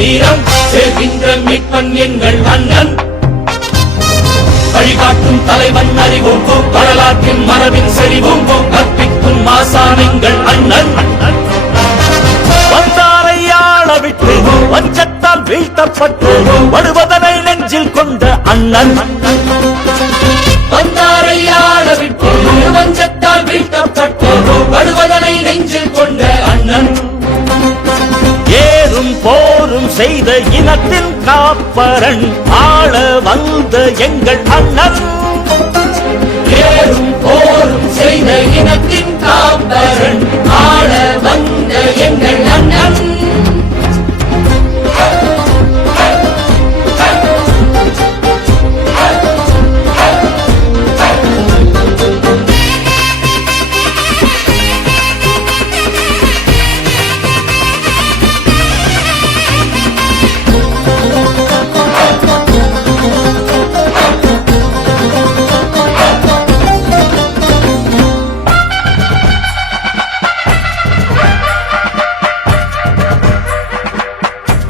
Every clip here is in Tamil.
வீரம் சேர்கின்ற மீட்பன் எங்கள் அண்ணன். வழிகாட்டும் தலைவன் அறிவோம், வரலாற்றின் மரபின் செறிவோம், கற்பிக்கும் மாசான் எங்கள் அண்ணன். வந்தாரை ஆள விட்டு வஞ்சத்தால் வீழ்த்தப்பட்டு வருவதனை நெஞ்சில் கொண்ட அண்ணன். வந்தாரை ஆள விட்டு வஞ்சத்தால் வீழ்த்தப்பட்டு வருவதனை நெஞ்சில் கொண்ட அண்ணன். ஏறும் போரும் செய்த இனத்தின் காப்பரன் ஆள வந்த எங்கள் அண்ணன். ஏறும் போரும் செய்த இனத்தின் காப்பரன் ஆள வந்த எங்கள் அண்ணன்.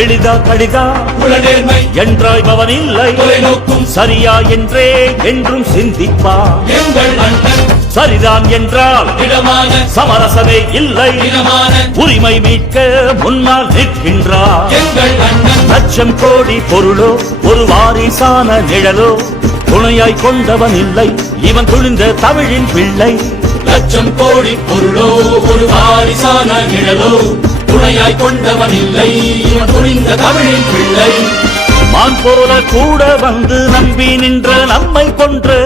எளிதா கடிதா உலநேர்மை என்றாய் பவன் இல்லை, தொலைநோக்கும் சரியா என்றே என்றும் சிந்திப்பா எங்கள் அண்ணன். சரிதான் என்றால் இடமான சமரசமே இல்லை, இடமான உரிமை மீட்க முன்னால் நிற்கின்றார் எங்கள் அண்ணன். லட்சம் கோடி பொருளோ ஒரு வாரிசான நிழலோ துணையாய் கொண்டவன் இல்லை, இவன் துணிந்த தமிழின் பிள்ளை. லட்சம் கோடி பொருளோ ஒரு வாரிசான நிழலோ துணையாய் கொண்டவன் இல்லை, இவன் துணிந்த தமிழின் பிள்ளை. மான் போல கூட வந்து நம்பி நின்ற நம்மை கொன்ற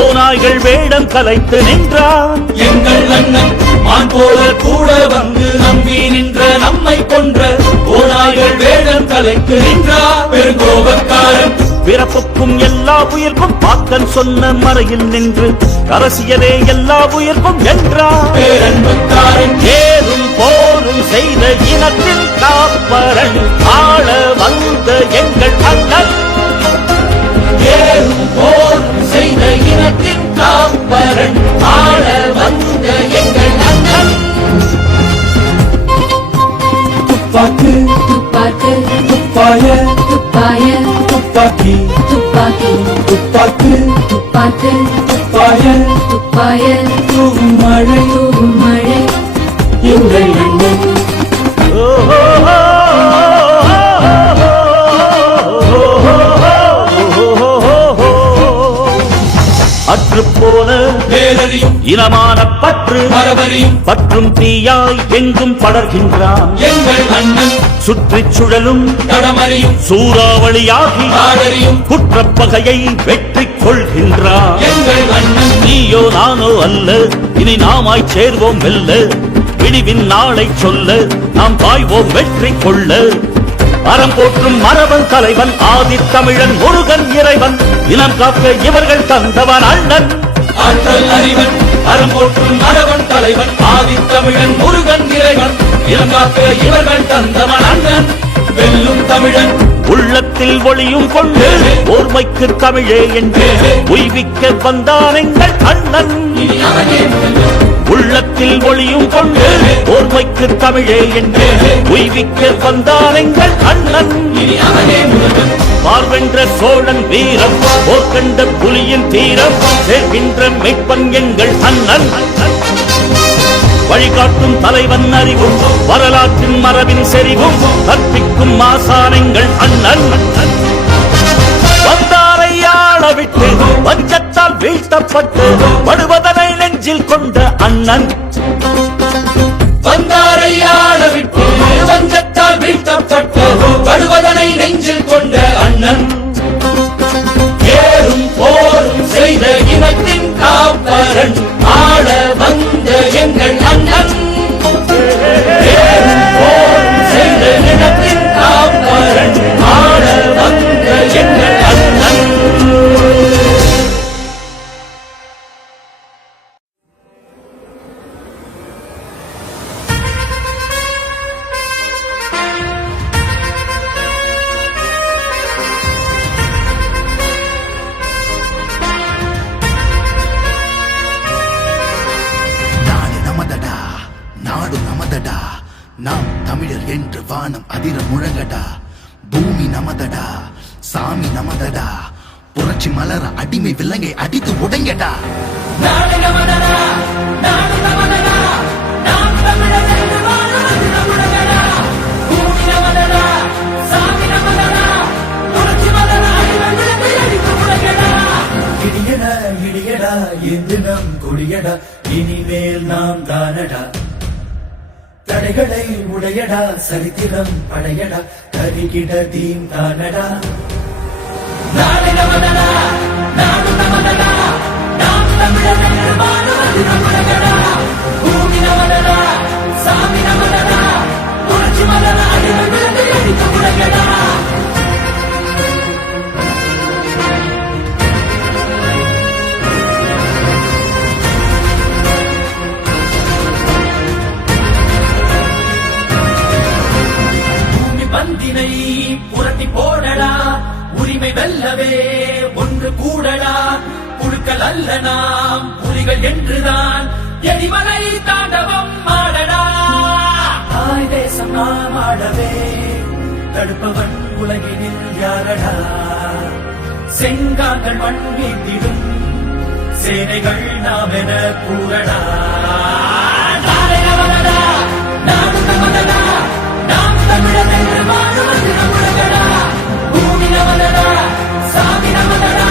ஓநாய்கள் வேடம் கலைத்து நின்றான் எங்கள் அண்ணன். மான் போல கூட வந்து நம்பி நின்ற நம்மை கொன்ற ஓநாய்கள் வேடம் கலைத்து நின்றார் பெருங்கோபக்காரன். பிறப்புக்கும் எல்லா உயிர்க்கும் பாக்கன் சொன்ன மறையில் நின்று அரசியலே எல்லா உயிர்க்கும் என்றார் பேரன்புக்காரன். ஏறும் போரும் செய்த இனத்தின் காப்பரன் ஆள வந்த எங்கள் அண்ணன். ஏறும் போரும் செய்த இனத்தின் காப்பரன் ஆள வந்த எங்கள் அண்ணன். துப்பாக்கு துப்பாக்கு துப்பாய துப்பாய துப்பாக்கி துப்பாக்கி துப்பாக்கு துப்பாக்கு துப்பாய துப்பாய தூவும் மழை தூவும் மழை எங்கள் அண்ணன். அற்று போன வேலறியும் இனமான பற்று மரபறியும் பற்றும் தீயாய் எங்கும் படர்கின்றான் எங்கள் அண்ணன். சுற்றிச் சுழலும் தடமறியும் சூறாவளியாகி நாடறியும் குற்றப்பகையை வெற்றி கொள்கின்றான் எங்கள் அண்ணன். நீயோ நானோ அல்ல, இனி நாமாய் சேர்வோம் வெல்ல, விடிவின் நாளை சொல்ல நாம் பாய்வோம் வெற்றி கொள்ள. அறம் போற்றும் மரபன் தலைவன் ஆதி தமிழன் முருகன் இறைவன், இனம் காக்க இவர்கள் தந்தவன் அண்ணன். ஆற்றல் அறிவன் அறம் போற்றும் மரபன் தலைவன் ஆதி தமிழன் முருகன் இறைவன், இனம் காக்க இவர்கள் தந்தவன் அண்ணன். வெல்லும் தமிழன் உள்ளத்தில் ஒளியும் கொண்டு ஓர்மைக்கு தமிழே என்று உய்விக்க வந்தான் எங்கள் அண்ணன். இனி அவனே முதல்வன். உள்ளத்தில் ஒளியும் கொண்டு ஓர்மைக்கு தமிழே என்று உய்விக்க வந்தான் எங்கள் அண்ணன். இனி அவனே முதல்வன். பார்வென்ற சோழன் வீரம் போர்க்கண்ட புலியின் தீரம் சேர்கின்ற மீட்பன் எங்கள் அண்ணன். வழிகாட்டும் தலைவன் அறிவும் வரலாற்றின் மரபின் செறிவும் கற்பிக்கும் மாசானங்கள் அண்ணன். வந்தாரை ஆள விட்டு வஞ்சத்தால் வீழ்த்தப்பட்டு படுவதனை நெஞ்சில் கொண்ட அண்ணன். வந்தாரை ஆள விட்டு வஞ்சத்தால் வீழ்த்தப்பட்டு படுவதனை நெஞ்சில் கொண்ட அண்ணன். ஏறும் போரும் செய்த இனத்தின் காப்பரன் ஆள வந்த எங்கள் அண்ணன். ஏறும் போரும் செய்த இனத்தின் காப்பரன் ஆள வந்த எங்கள் அண்ணன். நாடு நமதடா, நாம் தமிழர் என்று வானம் அதிர முழங்கடா. பூமி நமதடா, சாமி நமதடா, புரட்சி மலர அடிமை விலங்கை அடித்து உடைங்கடா. நாடு நமதடா, நாடு நமதடா, நாம் தமிழர் என்று வாழ்வது நம்முடையடா. பூமி நமதடா, சாமி நமதடா, புரட்சி மலர அடிமை விலங்கை அடித்து உடைங்கடா. இடியடா இடியடா என்று நம் கொடியடா, இனிமேல் நாம் தானடா. தடைகளை உடையடா, சரித்திரம் படையடா, கரிகிட தீம் தானடா. நாடு நமதடா, நாடு நமதடா, நாம் தமிழர் என்று வாழ்வது நம்முடையடா. பூமி நமதடா, சாமி நமதடா, புரட்சி மலர அடிமை விலங்கை அடித்து உடைங்கடா. பந்தினை புரட்டி போடடா, உரிமை வெல்லவே ஒன்று கூடடா. புழுக்கள் அல்ல நாம் புலிகள் என்றுதான் எரிமலை தாண்டவம் ஆடடா. தாய் தேசம் நாம் ஆடவே தடுப்பவன் உலகினில் யாரடா. செங்காக்கள் மண் வீழ்த்திடும் சேனைகள் நாம் என கூறடா. நாடு நமதடா, நாடு நமதடா, நாம் தமிழர் என்று வாழ்வது நம்முடையடா. பூமி நமதடா, சாமி நமதடா,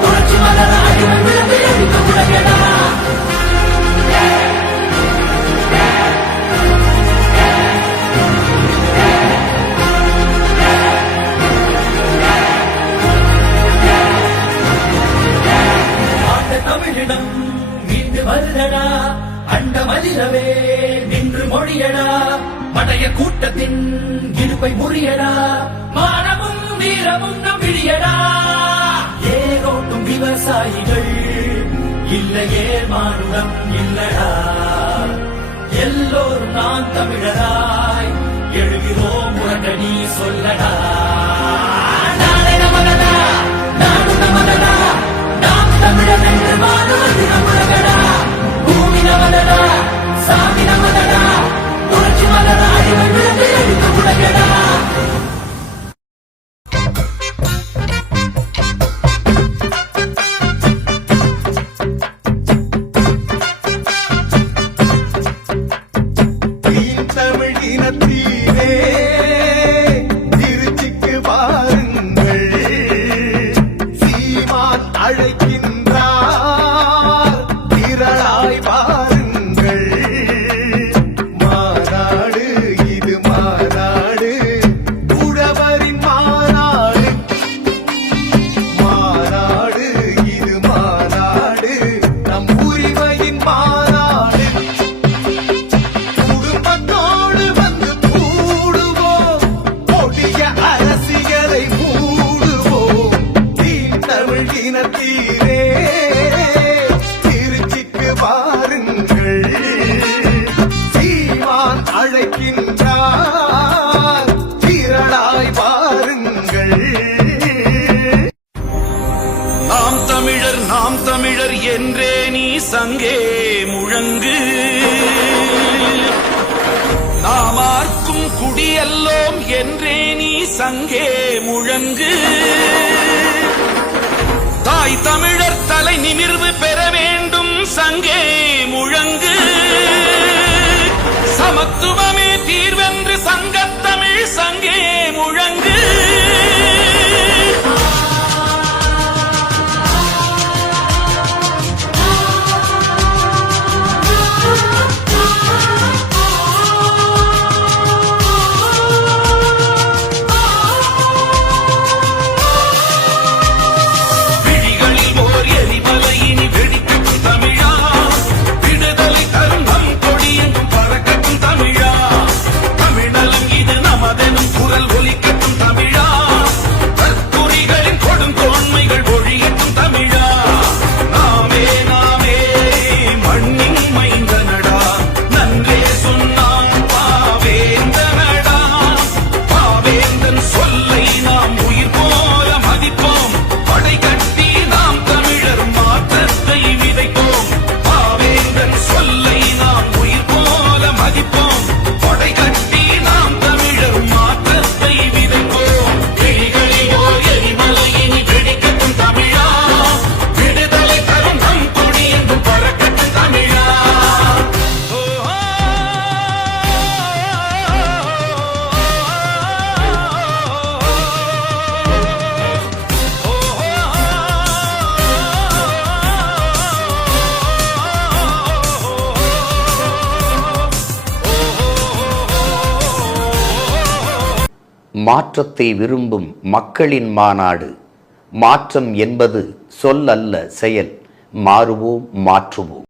புரட்சி மலர அடிமை விலங்கை அடித்து உடைங்கடா. ஆண்ட தமிழிடம் மீண்டு வருதடா, அண்ட மதிலவே நின்று மொழியடா. படைய கூட்டத்தின் இடுப்பை முறியடா, மானமும் வீரமும் நம் விழியடா. ஏரோட்டும் விவசாயிகள் இல்லையே மானுடம் இல்லடா. எல்லோரும் நான் தமிழராய் எழுகிறோம் உறக்க நீ சொல்லடா. நாடு நமதடா, நாடு நமதடா, நாம் தமிழர் என்று வாழ்வது நம்முடையடா. பூமி நமதடா, சாமி நமதடா, புரட்சி மலர அடிமை விலங்கை அடித்து உடைங்கடா. தமிழினத்தீரே திருச்சிக்கு வாருங்கள், சீமான் அழைக்கின்றார் திரளாய் வாருங்கள். மாநாடு இது மாநாடு, உழவரின் மாநாடு. மாநாடு இது மாநாடு, நம் உரிமையின் மாநாடு. குடும்பத்தோடு வந்து கூடுவோம், கொடிய அரசியலை மூடுவோம். தமிழ் இனத்தீரே திருச்சிக்கு வாருங்கள், சீமான் அழைக்கின்றார் திரளாய் வாருங்கள். நாம் தமிழர் என்றே நீ சங்கே முழங்கு. நாம் ஆர்க்கும் குடியல்லோம் என்றே நீ சங்கே முழங்கு. தாய் தமிழர் தலை நிமிர்வு பெற வேண்டும் சங்கே முழங்கு. சமத்துவமே தீர்வென்று சங்கத்தமிழ் சங்கே முழங்கு. விழிகளில் ஓர் எரிமலை இனி வெடிக்கும் தமிழா. விடுதலை மாற்றத்தை விரும்பும் மக்களின் மாநாடு. மாற்றம் என்பது சொல் அல்ல, செயல். மாறுவோம், மாற்றுவோம்.